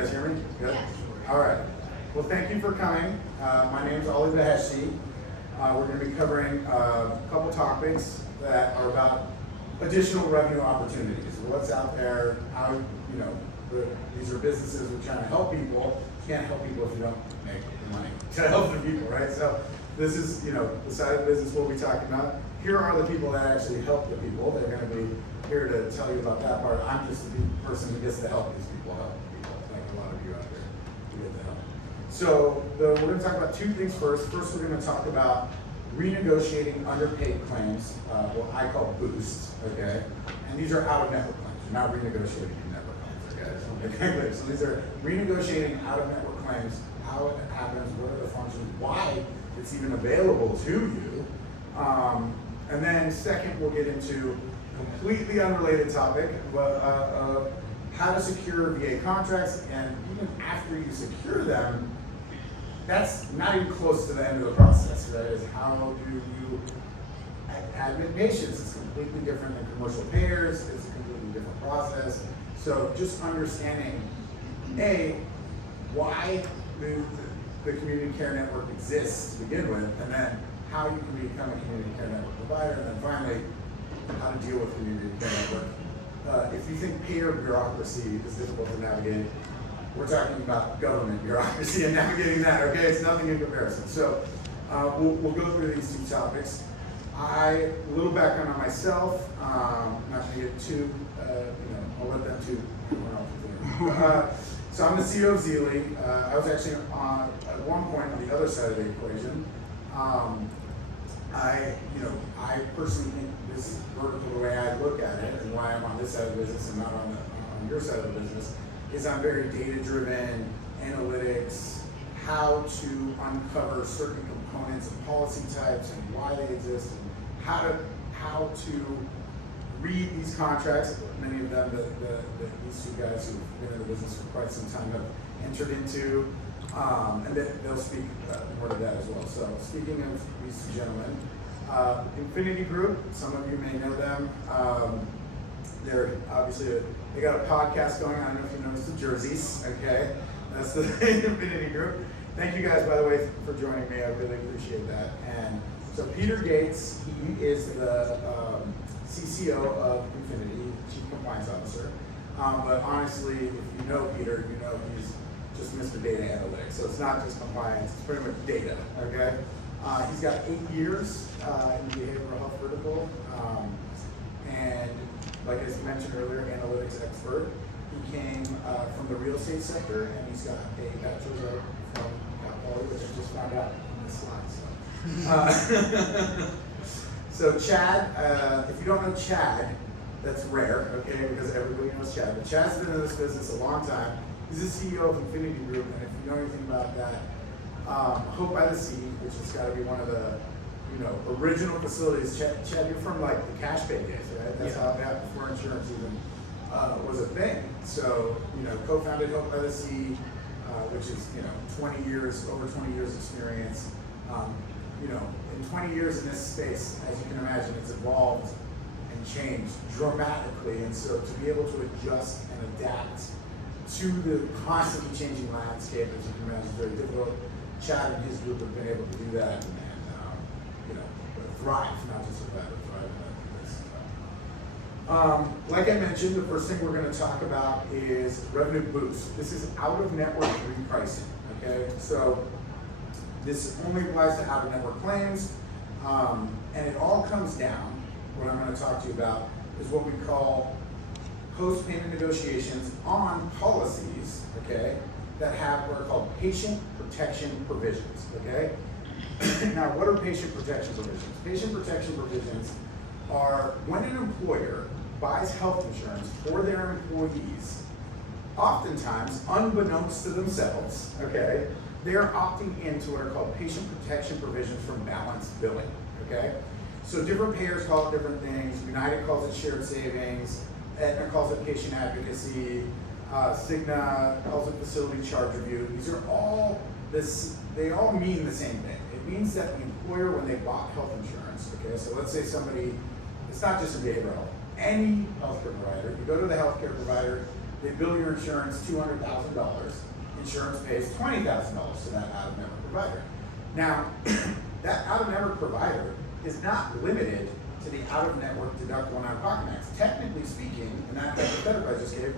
guys hear me? Good? Yes. All right. Well, thank you for coming. My name is Ali Baheshi. We're going to be covering a couple topics that are about additional revenue opportunities. What's out there, how, these are businesses we're trying to help people. You can't help people if you don't make the money to help the people, right? So this is, the side of the business we'll be talking about. Here are the people that actually help the people. They're going to be here to tell you about that part. I'm just the person who gets to help these people, like a lot of you out there who get to help. So we're going to talk about two things first. First, we're going to talk about renegotiating underpaid claims, what I call boosts, okay? And these are out-of-network claims. You're not renegotiating in-network claims, okay? So these are renegotiating out-of-network claims, how it happens, what are the functions, why it's even available to you. And then second, we'll get into completely unrelated topic, how to secure VA contracts, and even after you secure them, that's not even close to the end of the process, right? Is how do you admit patients? It's completely different than commercial payers. It's a completely different process. So just understanding, A, why the community care network exists to begin with, and then how you can become a community care network provider, and then finally, how to deal with community care network. If you think payer bureaucracy is difficult to navigate, we're talking about government bureaucracy and navigating that, okay? It's nothing in comparison. So we'll go through these two topics. A little background on myself, not gonna get too, I'll let them two. So I'm the CEO of Zealy. I was actually at one point on the other side of the equation. I personally think this vertical, the way I look at it, and why I'm on this side of the business and not on your side of the business, is I'm very data-driven, analytics, how to uncover certain components and policy types and why they exist, and how to read these contracts. Many of them that these two guys who've been in the business for quite some time have entered into, and they'll speak more to that as well. So speaking of these two gentlemen, Infinity Group, some of you may know them. They're obviously, they got a podcast going on. I don't know if you noticed the jerseys, okay? That's the Infinity Group. Thank you guys, by the way, for joining me. I really appreciate that. And so Peter Gates, he is the CCO of Infinity, Chief Compliance Officer. But honestly, if you know Peter, you know he's just Mr. Data Analytics. So it's not just compliance, it's pretty much data, okay? He's got 8 years in the behavioral health vertical. And like I mentioned earlier, analytics expert. He came from the real estate sector, and he's got a bachelor's from Cal Poly, which I just found out on this slide. So Chad, if you don't know Chad, that's rare, okay, because everybody knows Chad. But Chad's been in this business a long time. He's the CEO of Infinity Group, and if you know anything about that, Hope by the Sea, which has got to be one of the original facilities. Chad, you're from like the cash pay days, right? That's how that before insurance even was a thing. So, co-founded Hope by the Sea, which is, 20 years, over 20 years experience. In 20 years in this space, as you can imagine, it's evolved and changed dramatically. And so to be able to adjust and adapt to the constantly changing landscape, as you can imagine, is very difficult. Chad and his group have been able to do that and thrive, not just survive, but thrive in this. Like I mentioned, the first thing we're going to talk about is revenue boost. This is out-of-network repricing, okay? So this only applies to out-of-network claims, and it all comes down, what I'm going to talk to you about is what we call post-payment negotiations on policies, okay, that have what are called patient protection provisions, okay? Now, what are patient protection provisions? Patient protection provisions are when an employer buys health insurance for their employees, oftentimes, unbeknownst to themselves, okay, they're opting into what are called patient protection provisions from balanced billing, okay? So different payers call it different things. United calls it shared savings, Aetna calls it patient advocacy, Cigna calls it facility charge review. These are all they all mean the same thing. It means that the employer, when they bought health insurance, okay, so let's say somebody, it's not just a behavioral health, any healthcare provider, you go to the healthcare provider, They bill your insurance $200,000. Insurance pays $20,000 to that out-of-network provider. Now, that out-of-network provider is not limited to the out-of-network deductible and out-of-pocket max. Technically speaking, in that hypothetical I just gave,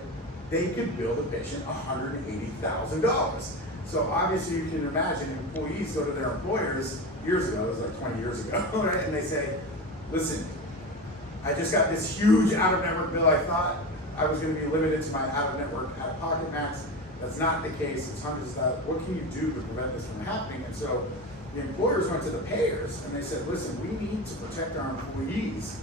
they could bill the patient $180,000. So obviously you can imagine employees go to their employers years ago, it was like 20 years ago, right? And they say, listen, I just got this huge out-of-network bill. I thought I was going to be limited to my out-of-network out-of-pocket max. That's not the case. It's hundreds of thousands. What can you do to prevent this from happening? And so the employers went to the payers and they said, listen, we need to protect our employees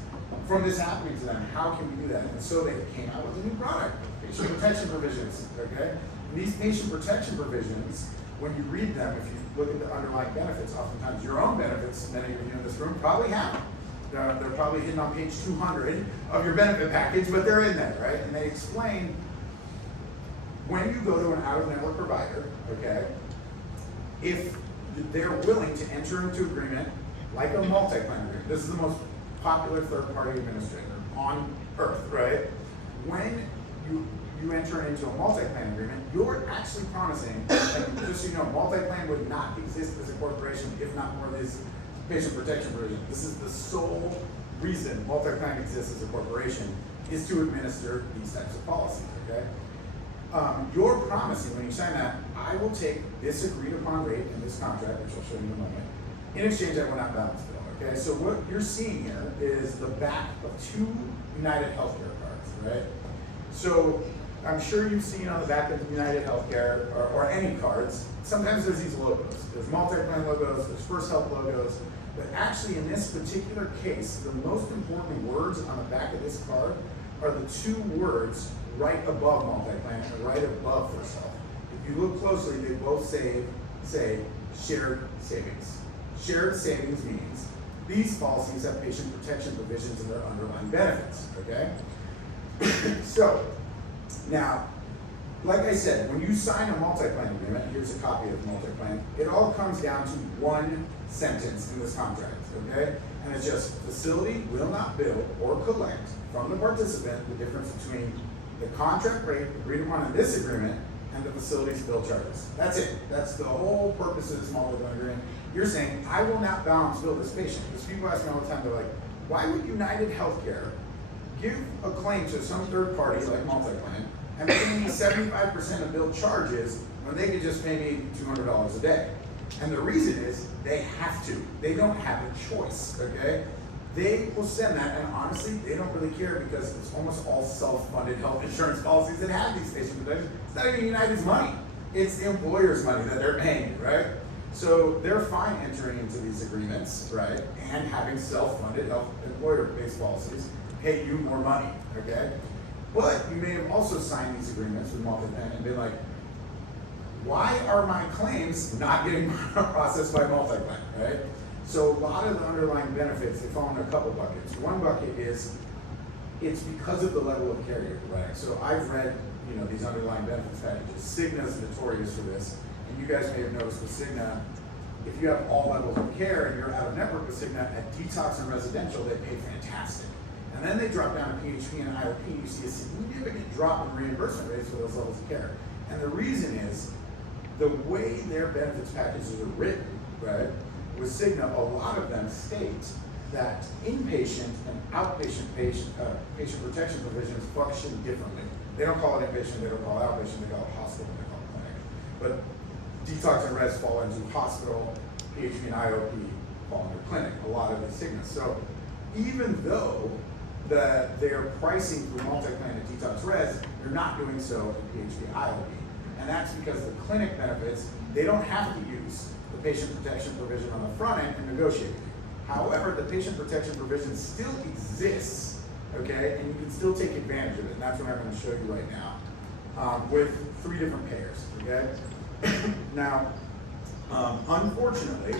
from this happening to them. How can we do that? And so they came out with a new product, patient protection provisions, okay? And these patient protection provisions, when you read them, if you look at the underlying benefits, oftentimes your own benefits, many of you in this room probably have them. They're probably hidden on page 200 of your benefit package, but they're in there, right? And they explain when you go to an out-of-network provider, okay, if they're willing to enter into agreement like a multi-plan agreement. This is the most popular third-party administrator on earth, right? When you enter into a multi-plan agreement, you're actually promising, and just so you know, multi-plan would not exist as a corporation if not for this patient protection provision. This is the sole reason multi-plan exists as a corporation, is to administer these types of policies, okay? You're promising when you sign that, I will take this agreed upon rate in this contract, which I'll show you in a moment. In exchange, I will not balance bill, okay? So what you're seeing here is the back of 2 United Healthcare cards, right? So I'm sure you've seen on the back of United Healthcare or any cards, sometimes there's these logos. There's multi-plan logos, there's First Health logos, but actually in this particular case, the most important words on the back of this card are the 2 words right above multi-plan and right above First Health. If you look closely, they both say shared savings. Shared savings means these policies have patient protection provisions in their underlying benefits, okay? So, now, like I said, when you sign a multi-plan agreement, here's a copy of the multi-plan, it all comes down to one sentence in this contract, okay? And it's just, facility will not bill or collect from the participant the difference between the contract rate agreed upon in this agreement and the facility's bill charges. That's it. That's the whole purpose of this multi-plan agreement. You're saying, I will not balance bill this patient. Because people ask me all the time, they're like, why would United Healthcare give a claim to some third party like multi-plan and pay me 75% of bill charges when they could just pay me $200 a day? And the reason is they have to. They don't have a choice, okay? They will send that, and honestly, they don't really care because it's almost all self-funded health insurance policies that have these patient protections. It's not even United's money. It's the employer's money that they're paying, right? So they're fine entering into these agreements, right? And having self-funded health employer-based policies pay you more money, okay? But you may have also signed these agreements with multi-plan and been like, why are my claims not getting processed by multi-plan, right? So a lot of the underlying benefits, they fall in a couple buckets. One bucket is, it's because of the level of care you're providing. So I've read, these underlying benefits packages. Cigna is notorious for this. And you guys may have noticed with Cigna, if you have all levels of care and you're out of network with Cigna, at detox and residential, they pay fantastic. And then they drop down to PHP and IOP, you see a significant drop in reimbursement rates for those levels of care. And the reason is, the way their benefits packages are written, right? With Cigna, a lot of them state that inpatient and outpatient patient protection provisions function differently. They don't call it inpatient, they don't call it outpatient, they call it hospital, they call it clinic. But detox and res fall into hospital, PHP and IOP fall into clinic, a lot of the Cigna. So even though they're pricing through multi-plan and detox res, they're not doing so in PHP IOP. And that's because the clinic benefits, they don't have to use the patient protection provision on the front end and negotiate with you. However, the patient protection provision still exists, okay, and you can still take advantage of it, and that's what I'm going to show you right now, with 3 different payers, okay? Now, unfortunately,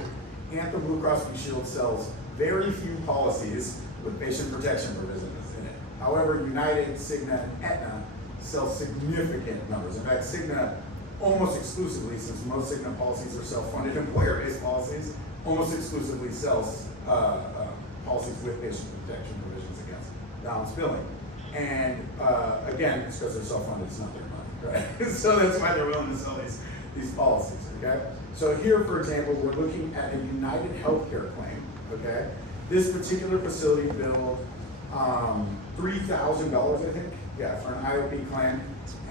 Anthem Blue Cross Blue Shield sells very few policies with patient protection provisions in it. However, United, Cigna, and Aetna sell significant numbers. In fact, Cigna almost exclusively, since most Cigna policies are self-funded employer-based policies, almost exclusively sells policies with patient protection provisions against balance billing. And again, it's because they're self-funded, it's not their money, right? So that's why they're willing to sell these policies, okay? So here, for example, we're looking at a United Healthcare claim, okay? This particular facility billed $3,000, I think, yeah, for an IOP claim,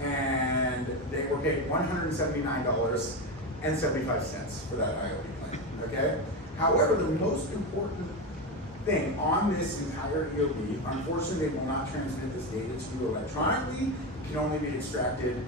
and they were paid $179.75 for that IOP claim, okay? However, the most important thing on this entire EOB, unfortunately, they will not transmit this data to you electronically. It can only be extracted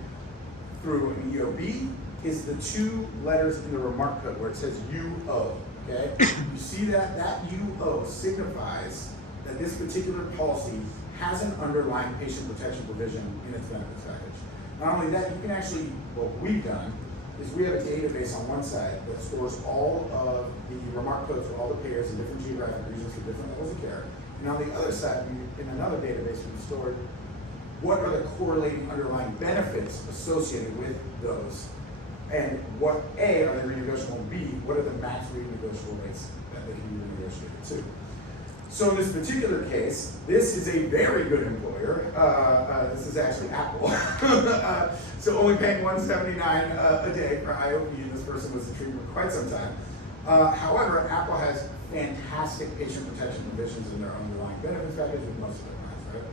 through an EOB, is the 2 letters in the remark code where it says UO, okay? You see that? That UO signifies that this particular policy has an underlying patient protection provision in its benefits package. Not only that, you can actually, what we've done is we have a database on one side that stores all of the remark codes for all the payers in different geographic regions for different levels of care. And on the other side, in another database, we've stored what are the correlating underlying benefits associated with those. And what A, are they renegotiable, and B, what are the max renegotiable rates that they can be renegotiated to. So in this particular case, this is a very good employer. This is actually Apple. So only paying $179 a day for IOP, and this person was in treatment for quite some time. However, Apple has fantastic patient protection provisions in their underlying benefits package with most of their clients, right?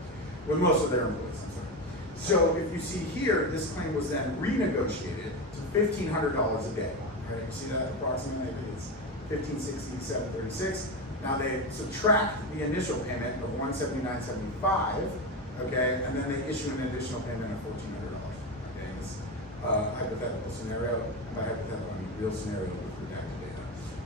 With most of their employees, I'm sorry. So if you see here, this claim was then renegotiated to $1,500 a day, right? You see that approximately, I think it's $1,567.36. Now they subtract the initial payment of $179.75, okay, and then they issue an additional payment of $1,400, okay, in this hypothetical scenario. By hypothetical, I mean real scenario with redacted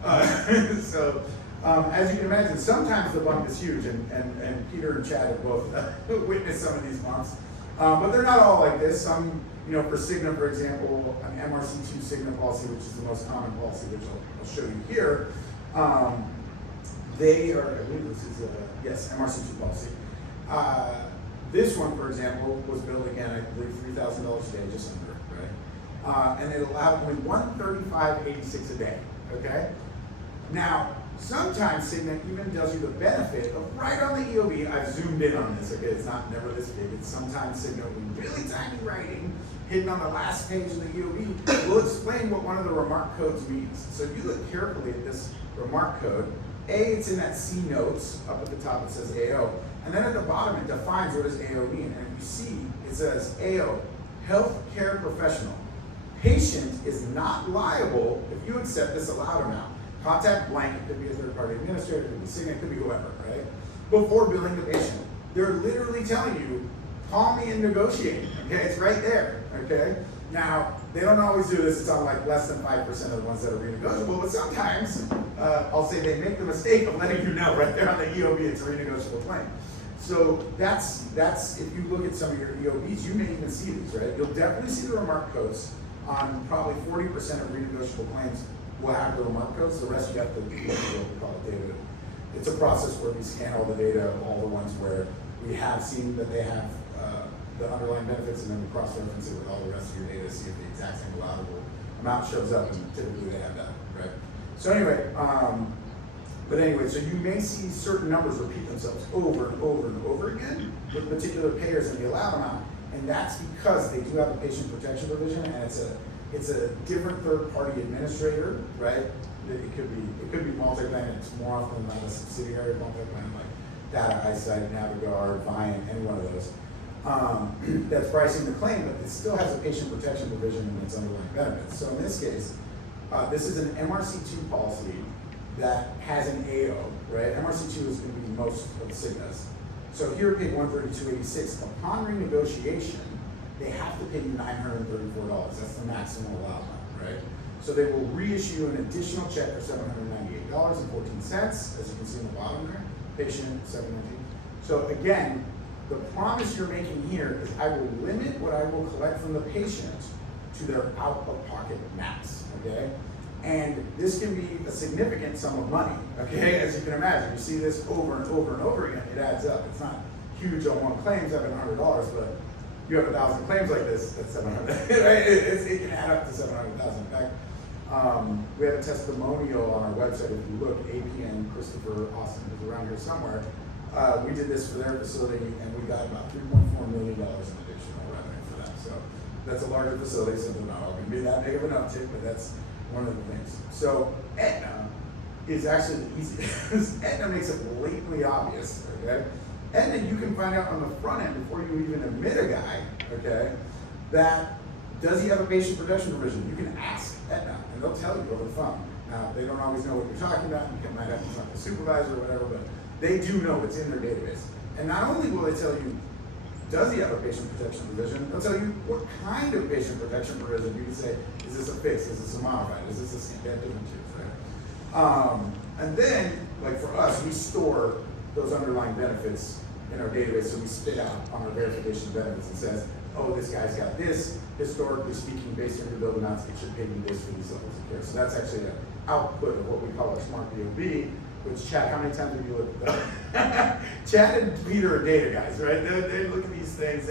data. So as you can imagine, sometimes the bump is huge, and Peter and Chad have both witnessed some of these bumps, but they're not all like this. Some, you know, for Cigna, for example, an MRC2 Cigna policy, which is the most common policy, which I'll show you here. They are, I believe this is yes, MRC2 policy. This one, for example, was billed again, I believe $3,000 a day, just under, right? And it allowed only $135.86 a day, okay? Now, sometimes Cigna even does you the benefit of right on the EOB. I've zoomed in on this, okay? It's not never this big. It's sometimes Cigna with really tiny writing hidden on the last page of the EOB will explain what one of the remark codes means. So if you look carefully at this remark code, A, it's in that C notes, up at the top it says AO, and then at the bottom it defines what does AO mean, and if you see, it says AO, healthcare professional. Patient is not liable if you accept this allowed amount. Contact blank, it could be a third-party administrator, it could be Cigna, it could be whoever, right? Before billing the patient. They're literally telling you, call me and negotiate, okay? It's right there, okay? Now, they don't always do this. It's on like less than 5% of the ones that are renegotiable, but sometimes I'll say they make the mistake of letting you know right there on the EOB it's a renegotiable claim. So that's if you look at some of your EOBs, you may even see these, right? You'll definitely see the remark codes on probably 40% of renegotiable claims will have the remark codes. The rest you have to do what we call data. It's a process where we scan all the data of all the ones where we have seen that they have the underlying benefits, and then we cross-reference it with all the rest of your data to see if the exact same allowable amount shows up, and typically they have that, right? So anyway, so you may see certain numbers repeat themselves over and over and over again with particular payers in the allowed amount, and that's because they do have a patient protection provision, and it's a different third-party administrator, right? It could be multi-plan. It's more often than not a subsidiary multi-plan like Data, Eyesight, Navigard, Viant, any one of those. That's pricing the claim, but it still has a patient protection provision in its underlying benefits. So in this case, this is an MRC2 policy that has an AO, right? MRC2 is going to be most of the Cignas. So here, paid $132.86. Upon renegotiation, they have to pay you $934. That's the maximum allowed amount, right? So they will reissue an additional check for $798.14, as you can see in the bottom there. Patient 719. So again, the promise you're making here is I will limit what I will collect from the patient to their out-of-pocket max, okay? And this can be a significant sum of money, okay? As you can imagine, you see this over and over and over again, it adds up. It's not huge on one claim, $700, but you have 1,000 claims like this, that's $700, right? It can add up to $700,000. In fact, we have a testimonial on our website. If you look, APN Christopher Austin is around here somewhere. we did this for their facility, and we got about $3.4 million in additional revenue for them. So that's a larger facility, so they're not all going to be that big of an uptick, but that's one of the things. So Aetna is actually the easiest. Aetna makes it blatantly obvious, okay? Aetna, you can find out on the front end before you even admit a guy, okay, that does he have a patient protection provision? You can ask Aetna, and they'll tell you over the phone. Now, they don't always know what you're talking about. You might have to talk to the supervisor or whatever, but they do know it's in their database. And not only will they tell you, does he have a patient protection provision, they'll tell you what kind of patient protection provision. You can say, is this a fixed, is this a modified, is this a different tubes, right? And then, like for us, we store those underlying benefits in our database, so we spit out on our verification of benefits and says, oh, this guy's got this, historically speaking, based on your bill amounts, it should pay me this for these levels of care. So that's actually an output of what we call our smart BOB, which Chad, how many times have you looked at that? Chad and Peter are data guys, right? They look at these things.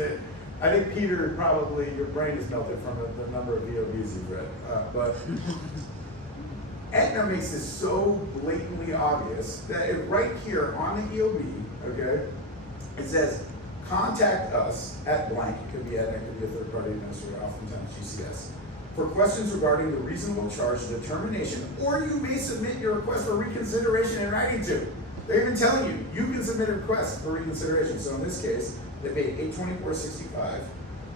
I think Peter, probably your brain is melted from the number of BOBs you've read. But Aetna makes this so blatantly obvious that right here on the EOB, okay, it says, contact us at blank. It could be Aetna, it could be a third party administrator, oftentimes GCS, for questions regarding the reasonable charge determination, or you may submit your request for reconsideration in writing to. They're even telling you, you can submit a request for reconsideration. So in this case, they paid $824.65,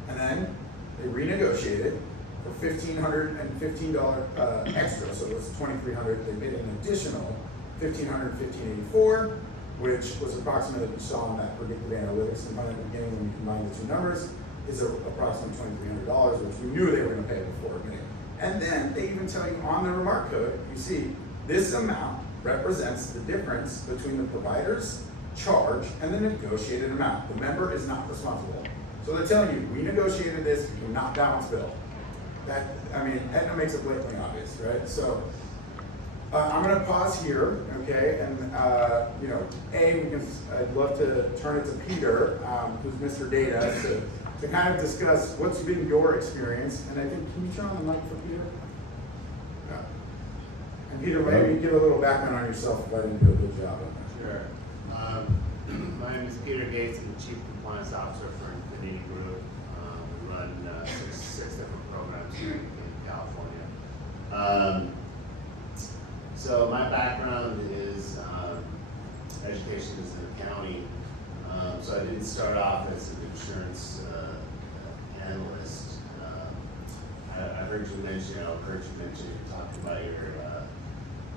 and then they renegotiated for $1,515 extra, so it was $2,300. They paid an additional $1,515.84, which was approximately what you saw in that predictive analytics component at the beginning when you combine the two numbers, is approximately $2,300, which we knew they were going to pay before admitting. And then they even tell you on the remark code, you see, this amount represents the difference between the provider's charge and the negotiated amount. The member is not responsible. So they're telling you, we negotiated this, you cannot balance bill. That, I mean, Aetna makes it blatantly obvious, right? So I'm going to pause here, okay? And you know, I'd love to turn it to Peter, who's Mr. Data, to kind of discuss what's been your experience. And I think, can you turn on the mic for Peter? Yeah. And Peter, maybe give a little background on yourself if I didn't do a good job on that. Sure. My name is Peter Gates. I'm the Chief Compliance Officer for Infinity Group. We run six different programs here in California. So my background is education as an accounting. So I didn't start off as an insurance analyst. I heard you mention, you talked about your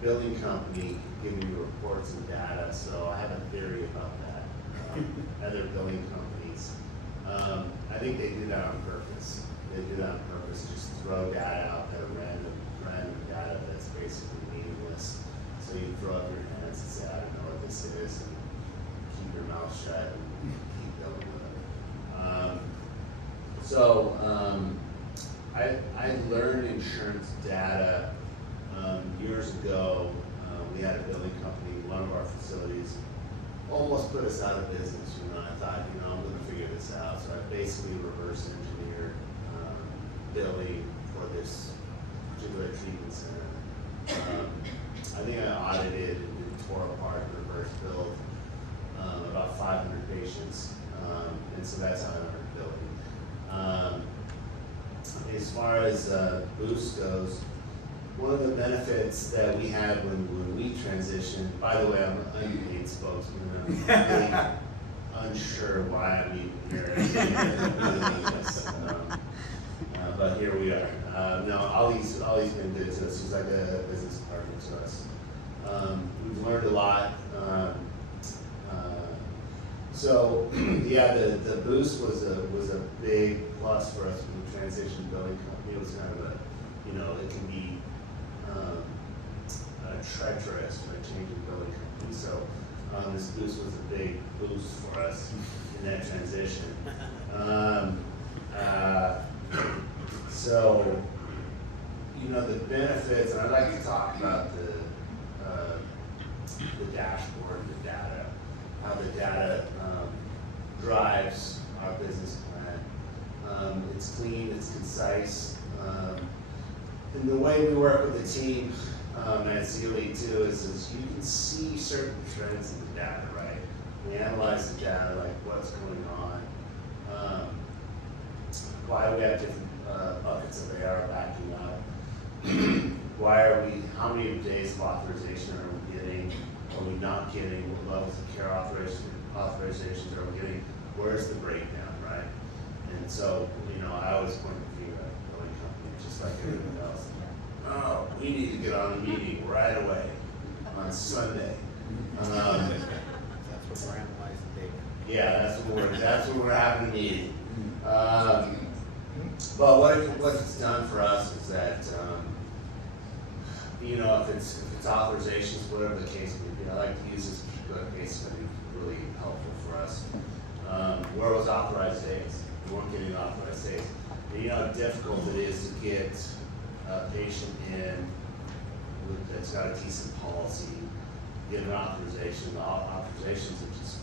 billing company giving you reports and data. So I have a theory about that. Other billing companies, I think they do that on purpose. They do that on purpose. Just throw data out there, random data that's basically meaningless. So you throw up your hands and say, I don't know what this is, and keep your mouth shut and keep going with it. I learned insurance data years ago. We had a billing company, one of our facilities almost put us out of business. You know, I thought, you know, I'm going to figure this out. So I basically reverse engineered billing for this particular treatment center. I think I audited and tore apart and reverse billed about 500 patients, and so that's how I learned billing. As far as Boost goes, one of the benefits that we had when we transitioned, by the way, I'm an unpaid spokesman. I'm really unsure why I'm even here. But here we are. No, Ollie's been good to us. He's like a business partner to us. We've learned a lot. So yeah, the Boost was a big plus for us when we transitioned billing company. It was kind of a, you know, it can be treacherous when changing billing company. So this Boost was a big boost for us in that transition. So, you know, the benefits, and I'd like to talk about the dashboard, the data, how the data drives our business plan. It's clean, it's concise, and the way we work with the team at CLE too is you can see certain trends in the data, right? We analyze the data, like what's going on, why we have different buckets of AR backing up, how many days of authorization are we getting, are we not getting, what levels of care authorizations are we getting, where's the breakdown, right? And so, I always point the finger at the billing company, just like everyone else. Oh, we need to get on a meeting right away on Sunday. That's what we're analyzing data. Yeah, that's when we're having a meeting. But what it's done for us is that, if it's authorizations, whatever the case may be, I like to use this particular case study, really helpful for us. Where was authorized days? We weren't getting authorized days. And you know how difficult it is to get a patient in that's got a decent policy, get an authorization. The authorizations are just,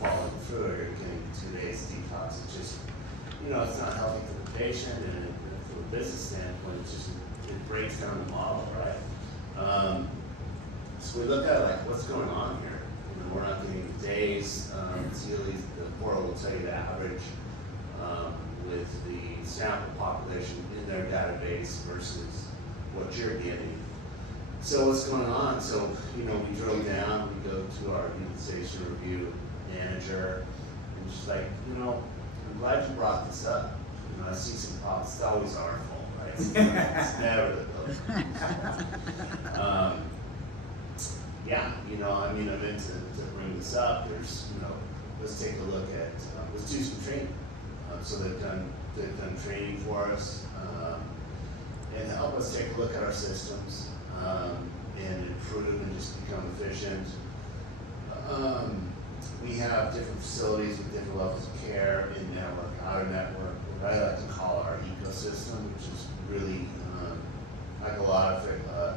falling through, or you're getting 2 days detox. It's just, it's not healthy for the patient, and from a business standpoint, it breaks down the model, right? So we look at like what's going on here. We're not getting days. The portal will tell you the average with the sample population in their database versus what you're getting. So what's going on? So we drill down. We go to our utilization review manager, and she's like, I'm glad you brought this up. I see some problems. It's always our fault, right? It's never the billing. I meant to bring this up. There's, let's take a look at, let's do some training. So they've done training for us, and help us take a look at our systems, and improve and just become efficient. We have different facilities with different levels of care, in network, out of network, what I like to call our ecosystem, which is really like a lot of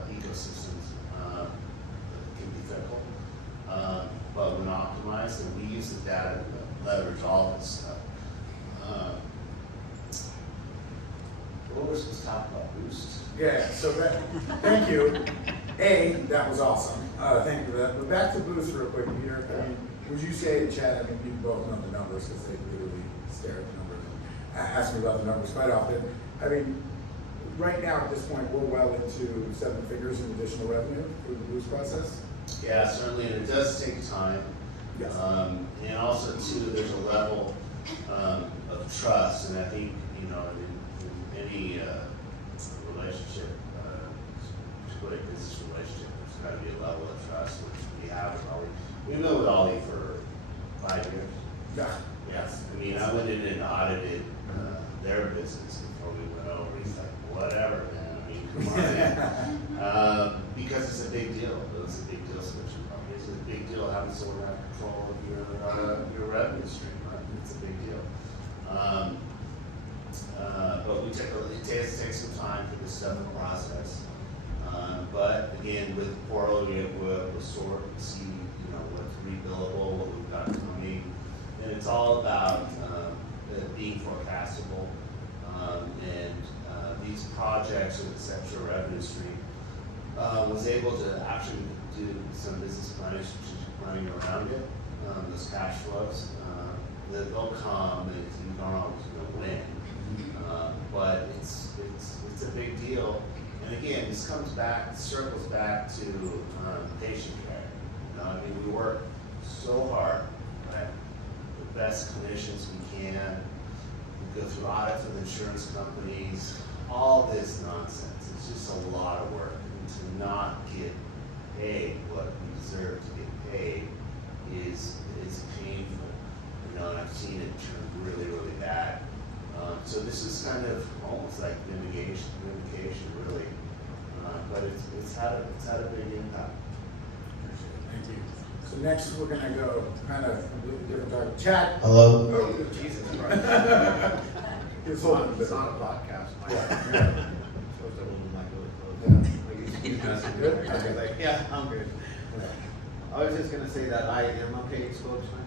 ecosystems can be fickle, but when optimized, and we use the data to leverage all this stuff. What were we supposed to talk about? Boost? Yeah, so thank you. That was awesome. Thank you for that. But back to Boost real quick, Peter. Would you say, Chad, you both know the numbers because they literally stare at the numbers and ask me about the numbers quite often. Right now at this point, we're well into 7 figures in additional revenue through the Boost process. Yeah, certainly, and it does take time. Yes. And also too, there's a level of trust, and I think, in any relationship, particularly a business relationship, there's got to be a level of trust, which we have with Ollie. We've been with Ollie for 5 years. Yeah. Yes. I went in and audited their business before we went over. He's like, whatever, man. Come on in. Because it's a big deal. It's a big deal switching companies. It's a big deal having someone have control of your revenue stream, right? It's a big deal. But it takes some time for this stuff to process. But again, with Portal, we'll sort and see, what's rebillable, what we've got coming, and it's all about it being forecastable. And these projects with this extra revenue stream was able to actually do some business planning, strategic planning around it. Those cash flows, they'll come, and you don't always know when. But it's a big deal, and again, this circles back to patient care. We work so hard, right? The best clinicians we can. We go through audits with insurance companies. All this nonsense. It's just a lot of work, and to not get paid what we deserve to get paid is painful. And I've seen it turn really, really bad. So this is kind of almost like vindication really, but it's had a big impact. Thank you. So next we're gonna go kind of completely different topic. Chad. Hello. Oh, Jesus Christ. It's holding It's not a podcast. Yeah. Supposed to hold the mic really close. Yeah. You guys are good? I was like, yeah, I'm good. I was just gonna say that I am a paid spokesman.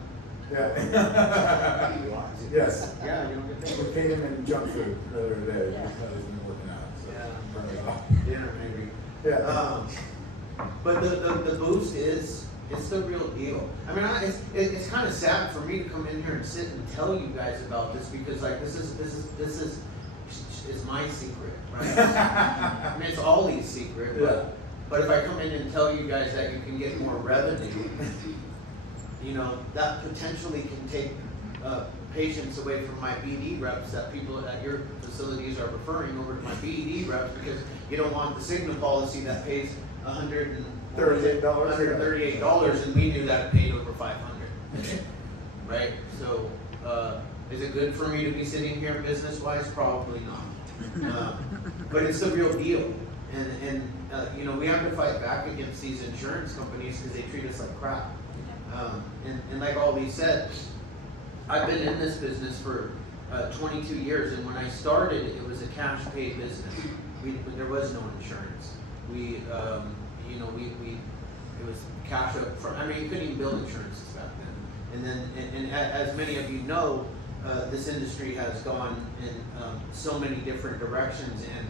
Yeah. You are? Yes. Yeah, you don't get paid. We paid him in junk food earlier today. Yeah. He's been working out. So Yeah. turn it off. Dinner maybe. Yeah. But the boost is It's the real deal. I mean, it's kind of sad for me to come in here and sit and tell you guys about this because like this is my secret, right? I mean, it's Ollie's secret, but if I come in and tell you guys that you can get more revenue, you know, that potentially can take patients away from my BD reps that people at your facilities are referring over to my BD reps because you don't want the Cigna policy that pays $138, and we knew that it paid over $500, right? So, is it good for me to be sitting here business-wise? Probably not. But it's the real deal, and you know, we have to fight back against these insurance companies because they treat us like crap. And like Ollie said, I've been in this business for 22 years, and when I started, it was a cash pay business. There was no insurance. You know, it was cash up front. I mean, you couldn't even build insurances back then. And as many of you know, this industry has gone in so many different directions. And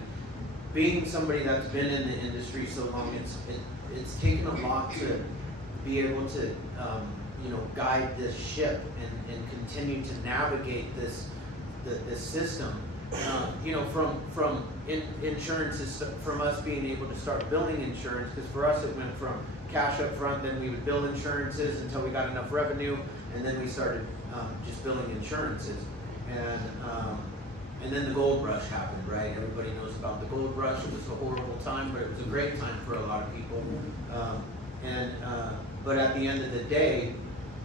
being somebody that's been in the industry so long, it's taken a lot to be able to you know, guide this ship and continue to navigate this system. You know, from insurances, from us being able to start building insurance, because for us it went from cash up front, then we would build insurances until we got enough revenue, and then we started just building insurances. And then the gold rush happened, right? Everybody knows about the gold rush. It was a horrible time, but it was a great time for a lot of people. But at the end of the day,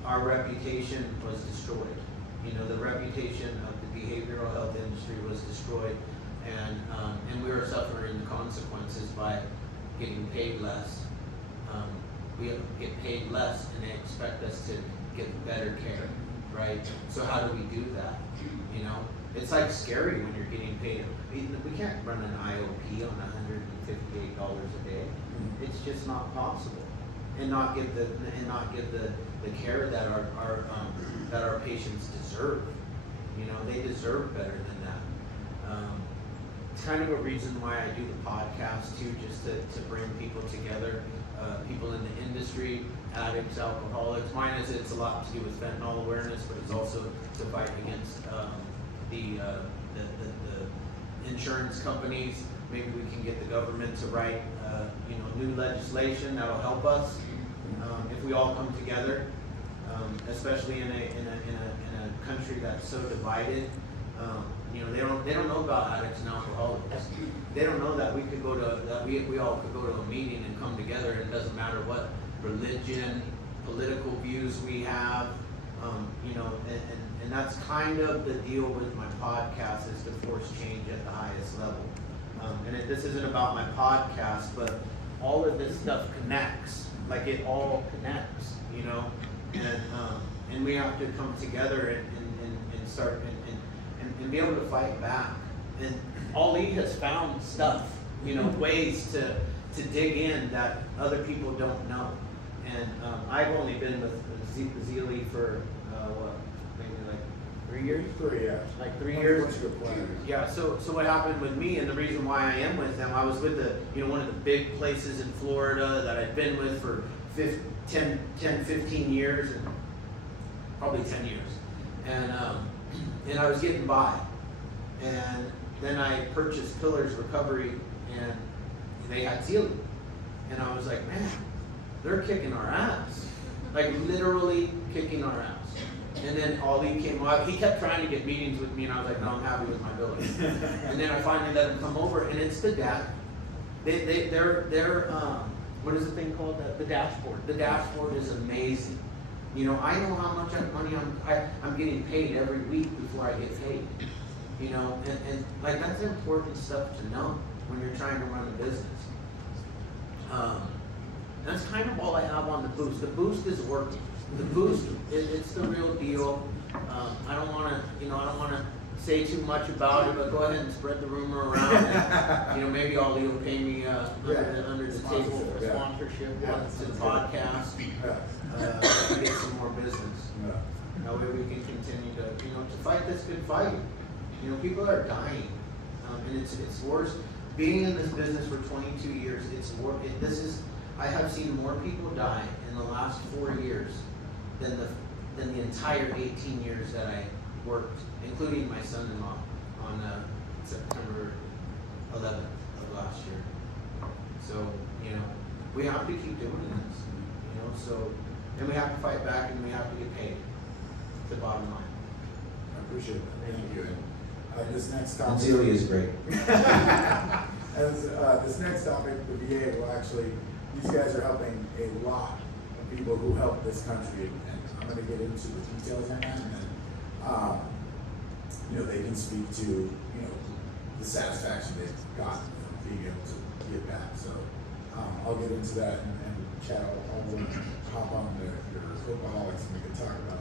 our reputation was destroyed. You know, the reputation of the behavioral health industry was destroyed, and we were suffering the consequences by getting paid less. We get paid less, and they expect us to get better care, right? So how do we do that? You know, it's like scary when you're getting paid. We can't run an IOP on $158 a day. It's just not possible, and not give the care that our patients deserve. You know, they deserve better than that. It's kind of a reason why I do the podcast too, just to bring people together, people in the industry, addicts, alcoholics. Mine it's a lot to do with fentanyl awareness, but it's also to fight against the insurance companies. Maybe we can get the government to write you know, new legislation that'll help us if we all come together, especially in a country that's so divided. You know, they don't know about addicts and alcoholics. They don't know that we all could go to a meeting and come together, and it doesn't matter what religion, political views we have. You know, and that's kind of the deal with my podcast, is to force change at the highest level. This isn't about my podcast, but all of this stuff connects. Like, it all connects, you know, and we have to come together and start and be able to fight back. And Ollie has found stuff, you know, ways to dig in that other people don't know. And I've only been with Zealy for what, maybe like 3 years? 3, yeah. Like 3 years. What's your plan? Yeah, so what happened with me, and the reason why I am with them, I was with one of the big places in Florida that I'd been with for 10, 15 years, and probably 10 years. And I was getting by. And then I purchased Pillars Recovery, and they had Zealy. And I was like, man, they're kicking our ass. Like, literally kicking our ass. And then Ollie came up. He kept trying to get meetings with me, and I was like, no, I'm happy with my billing. And then I finally let him come over, and it's the they're what is the thing called? The dashboard. The dashboard is amazing. You know, I know how much money I'm getting paid every week before I get paid. You know, and like, that's important stuff to know when you're trying to run a business. That's kind of all I have on the boost. The boost is working. The boost, it's the real deal. I don't want to say too much about it, but go ahead and spread the rumor around. And, you know, maybe Ollie will pay me under the table for sponsorship to the podcast. To get some more business. That way we can continue to fight this good fight. You know, people are dying, and it's worse. Being in this business for 22 years, it's worse. I have seen more people die in the last 4 years than the entire 18 years that I worked, including my son-in-law on September 11th of last year. So, you know, we have to keep doing this, you know, so, and we have to fight back and we have to get paid. It's the bottom line. I appreciate that. Thank you. And this next topic. Zelia is great. As this next topic, the VA will actually, these guys are helping a lot of people who help this country, and I'm going to get into the details on that, and then, you know, they can speak to, you know, the satisfaction they've gotten from being able to give back. So I'll get into that, and Chad, I'll hop on your alcoholics, and we can talk about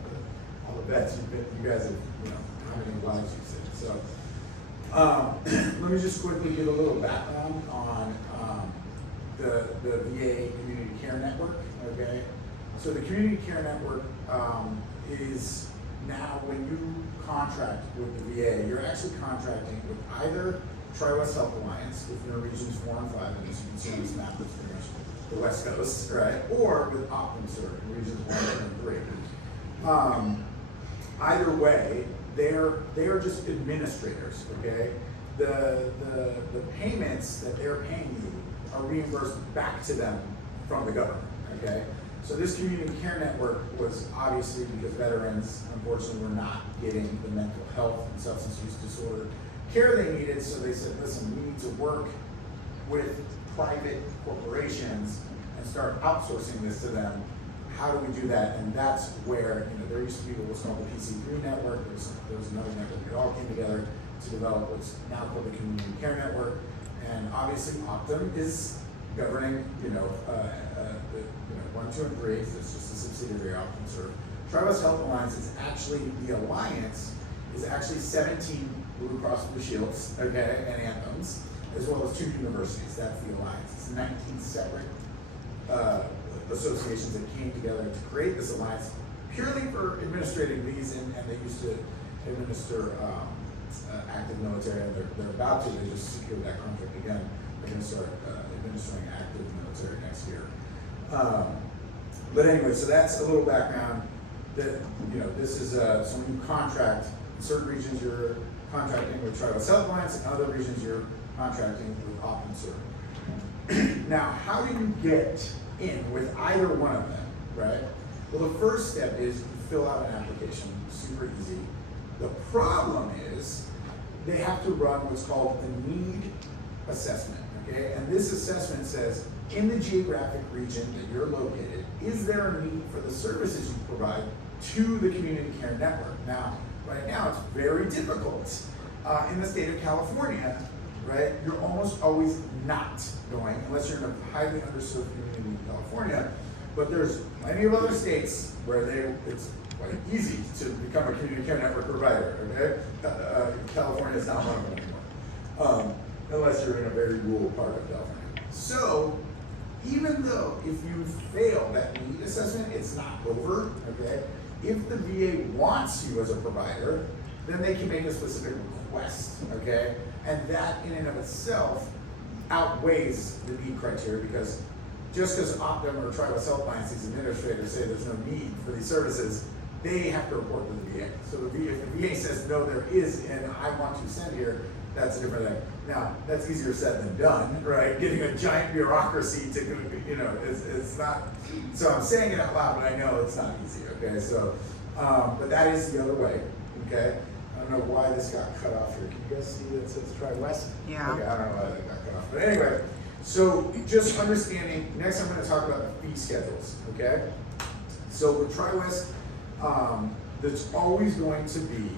all the bets you guys have, you know, how many lives you've saved. So let me just quickly give a little background on the VA Community Care Network, okay? So the Community Care Network is now, when you contract with the VA, you're actually contracting with either Tri-West Health Alliance within regions 4 and 5, and as you can see on this map, that's pretty much the West Coast, right? Or with OptumServe in regions 1 and 3. Either way, they're just administrators, okay? The payments that they're paying you are reimbursed back to them from the government, okay? So this community care network was obviously because veterans, unfortunately, were not getting the mental health and substance use disorder care they needed, so they said, listen, we need to work with private corporations and start outsourcing this to them. How do we do that? And that's where, you know, there used to be what was called the PC3 network. There was another network that all came together to develop what's now called the Community Care Network. And obviously Optum is governing, you know, 1, 2, and 3. It's just a subsidiary of OptumServe. Tri-West Health Alliance is actually, the alliance is actually 17 Blue Cross Blue Shields, okay, and Anthems, as well as 2 universities. That's the alliance. It's 19 separate associations that came together to create this alliance purely for administrating these, and they used to administer active military, and they're about to, they just secured that contract again. They're going to start administering active military next year. But anyway, so that's a little background. That, you know, this is so when you contract, in certain regions you're contracting with Tri-West Health Alliance, in other regions you're contracting with OptumServe. Now, how do you get in with either one of them, right? Well, the first step is you fill out an application, super easy. The problem is they have to run what's called a need assessment, okay? And this assessment says, in the geographic region that you're located, is there a need for the services you provide to the community care network? Now, right now it's very difficult. In the state of California, right, you're almost always not going, unless you're in a highly underserved community in California, but there's plenty of other states where it's quite easy to become a community care network provider, okay? California is not one of them anymore, unless you're in a very rural part of California. So, even though if you fail that need assessment, it's not over, okay? If the VA wants you as a provider, then they can make a specific request, okay? And that in and of itself outweighs the need criteria, because just because Optum or Tri-West Health Alliance, these administrators say there's no need for these services, they have to report to the VA. So if the VA says, no, there is, and I want to send here, that's a different thing. Now, that's easier said than done, right? Getting a giant bureaucracy to, you know, it's not, so I'm saying it out loud, but I know it's not easy, okay? So, but that is the other way, okay? I don't know why this got cut off here. Can you guys see that it says Tri-West? Yeah. Okay, I don't know why that got cut off. But anyway, so just understanding, next I'm going to talk about the fee schedules, okay? So with Tri-West, there's always going to be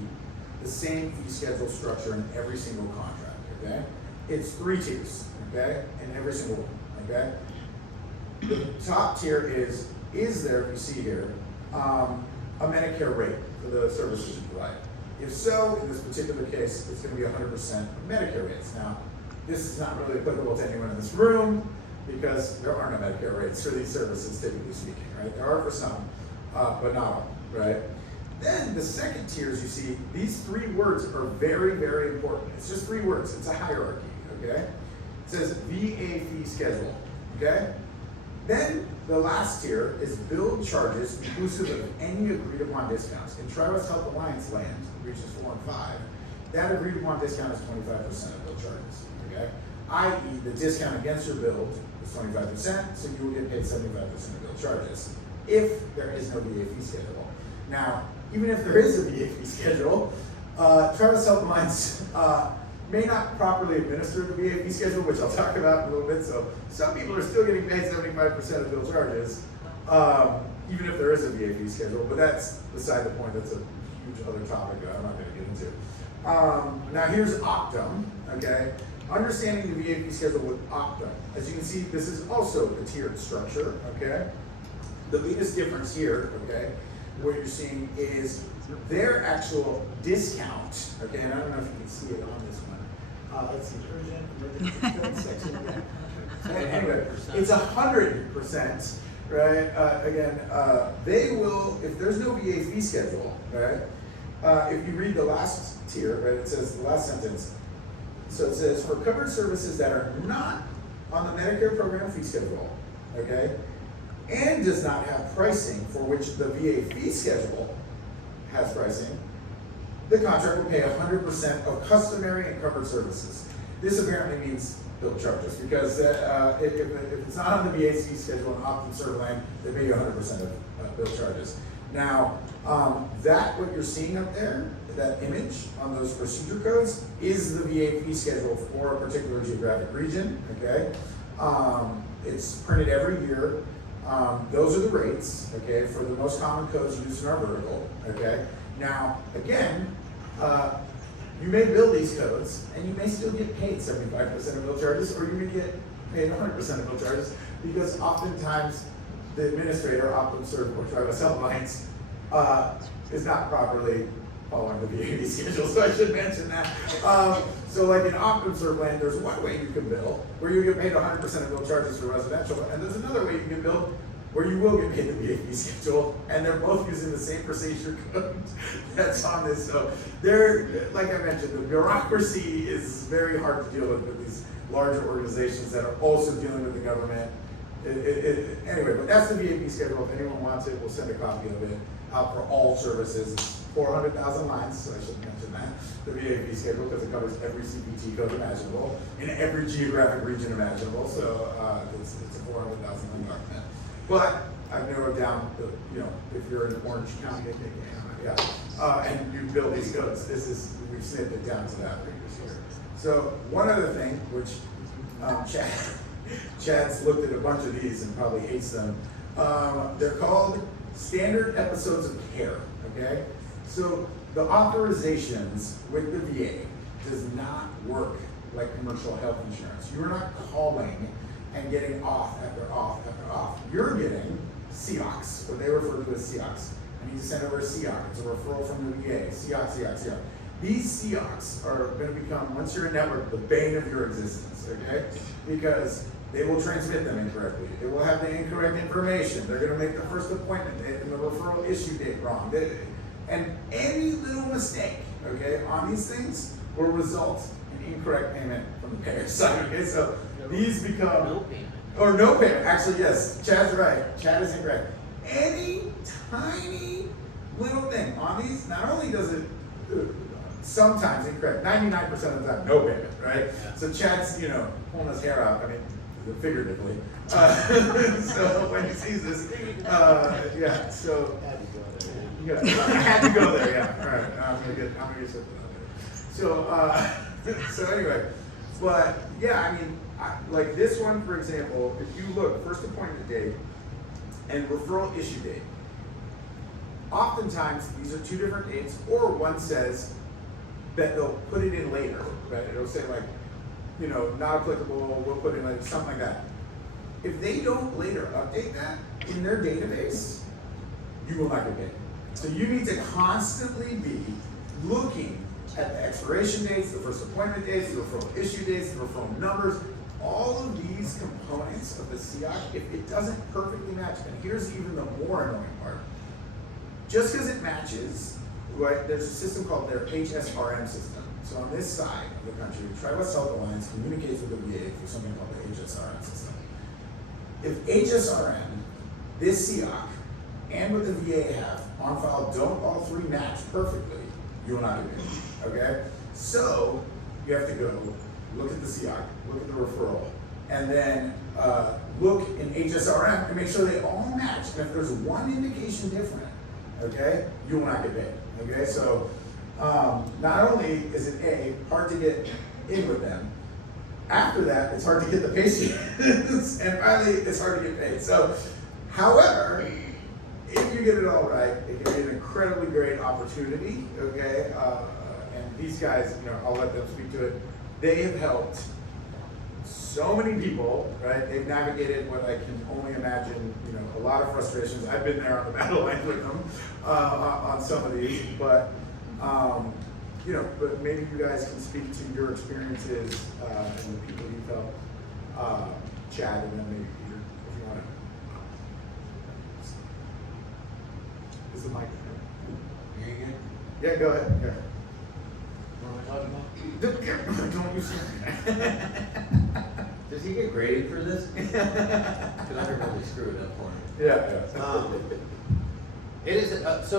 the same fee schedule structure in every single contract, okay? It's 3 tiers, okay? In every single one, okay? The top tier is there, if you see here, a Medicare rate for the services you provide? If so, in this particular case, it's going to be 100% of Medicare rates. Now, this is not really applicable to anyone in this room because there are no Medicare rates for these services, typically speaking, right? There are for some, but not all, right? Then the second tiers, you see, these 3 words are very, very important. It's just 3 words. It's a hierarchy, okay? It says VA fee schedule, okay? Then the last tier is billed charges inclusive of any agreed upon discounts. In Tri-West Health Alliance land, regions 4 and 5, that agreed upon discount is 25% of billed charges, okay? I.e. the discount against your billed is 25%, so you will get paid 75% of billed charges if there is no VA fee schedule. Now, even if there is a VA fee schedule, Tri-West Health Alliance may not properly administer the VA fee schedule, which I'll talk about in a little bit. So some people are still getting paid 75% of bill charges, even if there is a VA fee schedule. But that's beside the point. That's a huge other topic that I'm not going to get into. Now here's Optum. Okay, understanding the VA fee schedule with Optum. As you can see, this is also a tiered structure. Okay, the biggest difference here, okay, what you're seeing is their actual discount. Okay, and I don't know if you can see it on this one. Let's see, urgent, emergency section. Anyway, it's 100%, right? Again, they will, if there's no VA fee schedule, right? If you read the last tier, right, it says the last sentence. So it says, for covered services that are not on the Medicare program fee schedule, okay, and does not have pricing for which the VA fee schedule has pricing, the contract will pay 100% of customary and covered services. This apparently means bill charges, because if it's not on the VA fee schedule in Optum Serverland, they pay you 100% of bill charges. Now, that what you're seeing up there, that image on those procedure codes, is the VA fee schedule for a particular geographic region, okay? It's printed every year. Those are the rates, okay, for the most common codes used in our vertical, okay? Now, again, you may bill these codes, and you may still get paid 75% of bill charges, or you may get paid 100% of bill charges, because oftentimes the administrator, Optum Serve or Tri-West Health Alliance, is not properly following the VA schedule, so I should mention that. So like in Optum Serve land, there's one way you can bill, where you get paid 100% of bill charges for residential, and there's another way you can bill where you will get paid the VA fee schedule, and they're both using the same procedure code that's on this. So they're, like I mentioned, the bureaucracy is very hard to deal with these larger organizations that are also dealing with the government. Anyway, but that's the VA fee schedule. If anyone wants it, we'll send a copy of it out for all services. It's 400,000 lines, so I should mention that. The VA fee schedule, because it covers every CPT code imaginable in every geographic region imaginable. So it's a 400,000 line document. But I've narrowed down, if you're in Orange County, and you build these codes, we've snipped it down to that previous year. So one other thing, which Chad's looked at a bunch of these and probably hates them. They're called standard episodes of care, okay? So the authorizations with the VA does not work like commercial health insurance. You're not calling and getting off after off after off. You're getting COCs, what they refer to as COCs. I need to send over a COC. It's a referral from the VA. COC. These COCs are going to become, once you're in network, the bane of your existence, okay? Because they will transmit them incorrectly. They will have the incorrect information. They're going to make the first appointment date and the referral issue date wrong. And any little mistake, okay, on these things will result in incorrect payment from the payer side, okay? So these become No payment. Or no payment. Actually, yes, Chad's right. Chad is incorrect. Any tiny little thing on these, not only does it sometimes incorrect, 99% of the time, no payment, right? Yeah. So Chad's, pulling his hair out, I mean, figuratively. So when he sees this, yeah, so, yeah, I had to go there, yeah, all right, I'm gonna get something out there. So anyway, but yeah, I mean, like this one, for example, if you look, first appointment date and referral issue date, oftentimes these are two different dates, or one says that they'll put it in later, right? It'll say like, not applicable, we'll put in like something like that. If they don't later update that in their database, you will not get paid. So you need to constantly be looking at the expiration dates, the first appointment dates, the referral issue dates, the referral numbers, all of these components of the COC, if it doesn't perfectly match, and here's even the more annoying part, just because it matches, right, there's a system called their HSRM system. So on this side of the country, Tri-West Health Alliance communicates with the VA through something called the HSRM system. If HSRN, this CEOC, and what the VA have on file don't all three match perfectly, you will not get paid, okay? So, you have to go look at the CEOC, look at the referral, and then look in HSRM and make sure they all match. And if there's one indication different, okay, you will not get paid, okay? So, not only is it hard to get in with them, after that, it's hard to get the patients, and finally, it's hard to get paid. So, however, if you get it all right, it can be an incredibly great opportunity, okay? And these guys, I'll let them speak to it. They have helped so many people, right? They've navigated what I can only imagine, a lot of frustrations. I've been there on the battle line with them on some of these, but but maybe you guys can speak to your experiences and the people you've helped. Chad, and then maybe Peter, if you want to. Is the mic there? Hear you good? Yeah, go ahead. Yeah. What am I talking about? Don't you see? Does he get graded for this? Because I could really screw it up for him. Yeah. It is it's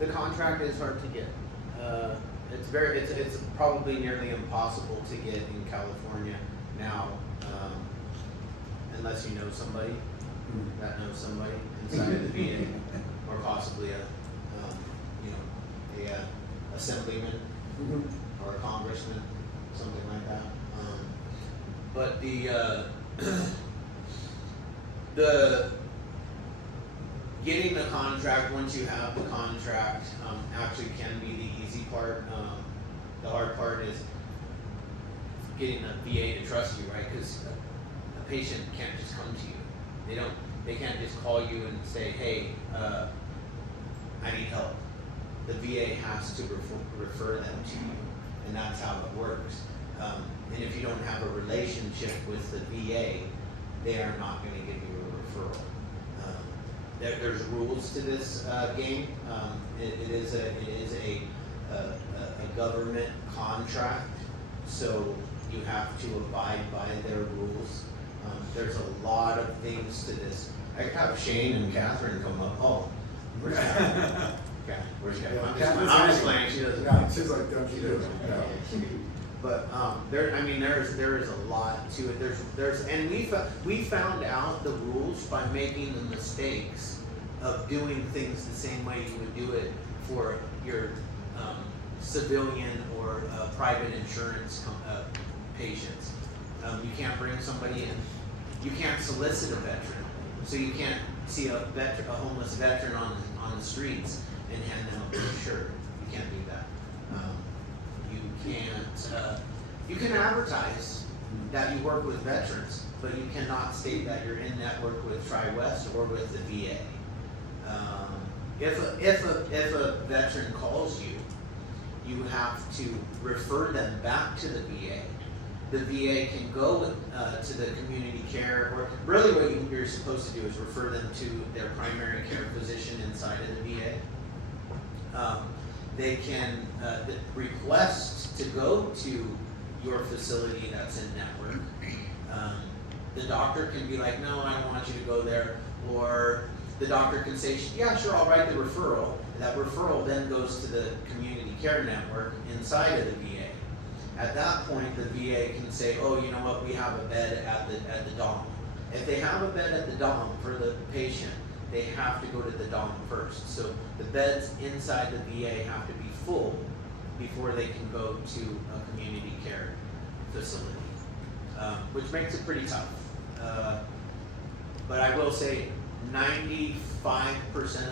the contract is hard to get. It's probably nearly impossible to get in California now, unless you know somebody that knows somebody inside of the VA, or possibly a assemblyman or a congressman, something like that. But the getting the contract, once you have the contract, actually can be the easy part. The hard part is getting the VA to trust you, right? Because a patient can't just come to you. They can't just call you and say, hey, I need help. The VA has to refer them to you, and that's how it works. And if you don't have a relationship with the VA, they are not going to give you a referral. There's rules to this game. It is a government contract, so you have to abide by their rules. There's a lot of things to this. I could have Shane and Catherine come up. Oh, where's Catherine? Where's Catherine? I'm just playing. She doesn't. Yeah, she's like, don't you do it? No. But there is a lot to it. And we found out the rules by making the mistakes of doing things the same way you would do it for your civilian or private insurance patients. You can't bring somebody in. You can't solicit a veteran, so you can't see a homeless veteran on the streets and hand them a brochure. You can't do that. You can advertise that you work with veterans, but you cannot state that you're in network with Tri-West or with the VA. If a veteran calls you, you have to refer them back to the VA. The VA can go to the community care, or really what you're supposed to do is refer them to their primary care physician inside of the VA. They can request to go to your facility that's in network. The doctor can be like, no, I don't want you to go there. Or the doctor can say, yeah, sure, I'll write the referral. That referral then goes to the community care network inside of the VA. At that point, the VA can say, oh, you know what, we have a bed at the dom. If they have a bed at the dom for the patient, they have to go to the dom first. So the beds inside the VA have to be full before they can go to a community care facility, which makes it pretty tough. But I will say 95%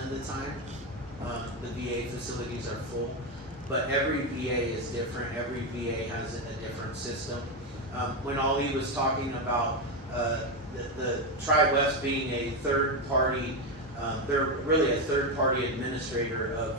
of the time, the VA facilities are full. But every VA is different. Every VA has a different system. When Ollie was talking about the Tri-West being a third party, they're really a third party administrator of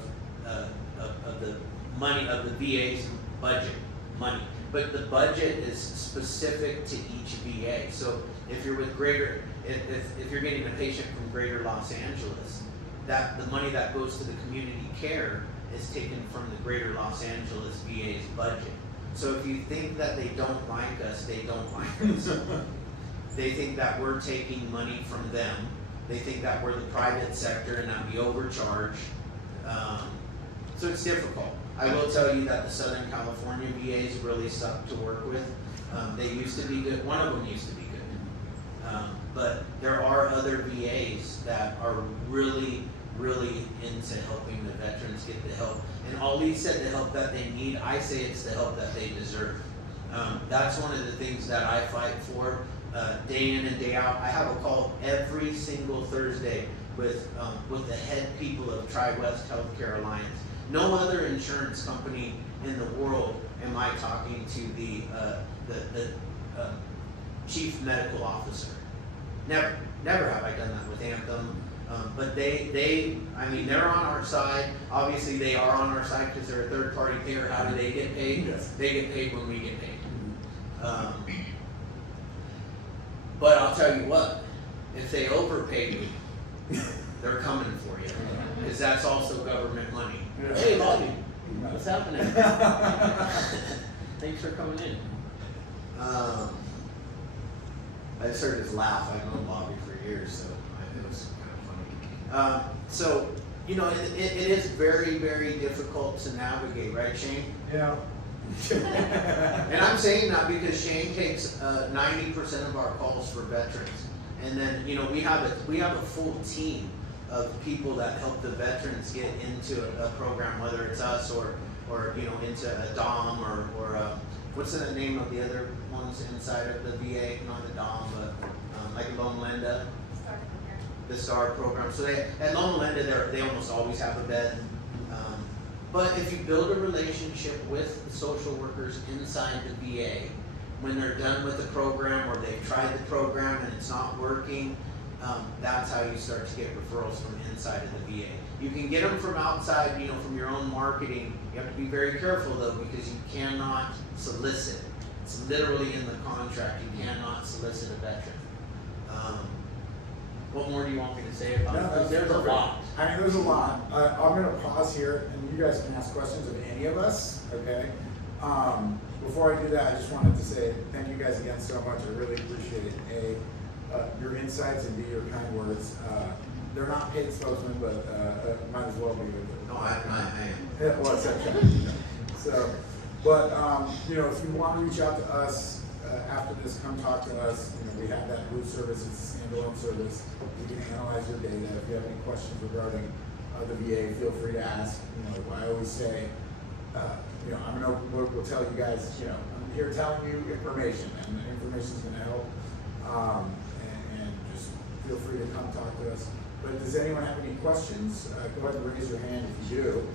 the money of the VA's budget money. But the budget is specific to each VA. So if you're with if you're getting a patient from Greater Los Angeles, that the money that goes to the community care is taken from the Greater Los Angeles VA's budget. So if you think that they don't like us, they don't like us. They think that we're taking money from them. They think that we're the private sector and that we overcharge. So it's difficult. I will tell you that the Southern California VAs really suck to work with. They used to be good. One of them used to be good. But there are other VAs that are really, really into helping the veterans get the help. And Ali said the help that they need, I say it's the help that they deserve. That's one of the things that I fight for day in and day out. I have a call every single Thursday with the head people of Tri-West Healthcare Alliance. No other insurance company in the world am I talking to the chief medical officer. Never have I done that with Anthem. But I mean, they're on our side. Obviously, they are on our side because they're a third-party payer. How do they get paid? Yes. They get paid when we get paid. But I'll tell you what, if they overpay you, they're coming for you, because that's also government money. Yeah. Hey, Bobby, what's happening? Thanks for coming in. I just heard his laugh. I've known Bobby for years, so it was kind of funny. So, you know, it is very, very difficult to navigate, right, Shane? Yeah. And I'm saying that because Shane takes 90% of our calls for veterans, and then we have a full team of people that help the veterans get into a program, whether it's us or into a DOM or what's the name of the other ones inside of the VA? Not the DOM, but like Loma Linda, the STAR program. So at Loma Linda, they almost always have a bed. But if you build a relationship with the social workers inside the VA, when they're done with the program or they've tried the program and it's not working, that's how you start to get referrals from inside of the VA. You can get them from outside, from your own marketing. You have to be very careful though, because you cannot solicit. It's literally in the contract. You cannot solicit a veteran. What more do you want me to say about No, this? There's a lot. I mean, there's a lot. I'm going to pause here, and you guys can ask questions of any of us, okay? Before I do that, I just wanted to say thank you guys again so much. I really appreciate it. Your insights and your kind words. They're not paid spokesmen, but might as well be. No, I am. Yeah, well, exception. So, but if you want to reach out to us after this, come talk to us. We have that booth service. It's a standalone service. We can analyze your data. If you have any questions regarding the VA, feel free to ask. I always say, we'll tell you guys. I'm here telling you information, and the information is going to help. And just feel free to come talk to us. But does anyone have any questions? Go ahead and raise your hand if you do.